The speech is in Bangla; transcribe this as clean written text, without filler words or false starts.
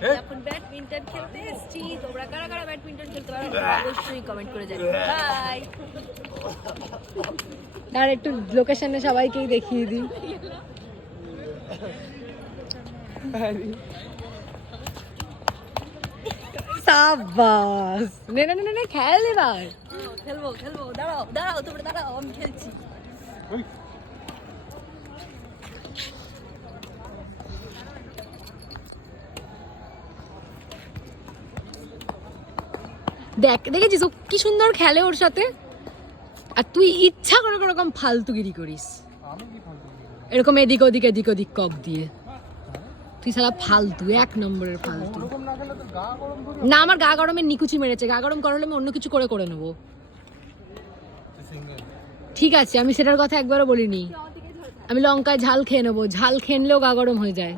আমি এখন ব্যাডমিন্টন খেলতে এসেছি। তোমরা কারা কারা ব্যাডমিন্টন খেলতে পারো অবশ্যই কমেন্ট করে জানিও। বাই। আর একটু লোকেশনে সবাইকেই দেখিয়ে দিই। সাবাস, নে না না না খেল এবার। খেলবো খেলবো, দাঁড়াও দাঁড়াও, তোমরা দাঁড়াও, আমি খেলছি। দেখ, দেখেছিস ও কি সুন্দর খেলে ওর সাথে, আর তুই ইচ্ছা করে ওরকম ফালতুগিরি করিস, এরকম এদিক ওদিক এদিক ওদিক কক দিয়ে। তুই সালা ফালতু, এক নম্বরের ফালতু। না, আমার গা গরমের নিকুচি মেরেছে, গা গরম করালে আমি অন্য কিছু করে নেবো। ঠিক আছে, আমি সেটার কথা একবারও বলিনি। আমি লঙ্কায় ঝাল খেয়ে নেবো, ঝাল খেয়ে নিলেও গা গরম হয়ে যায়।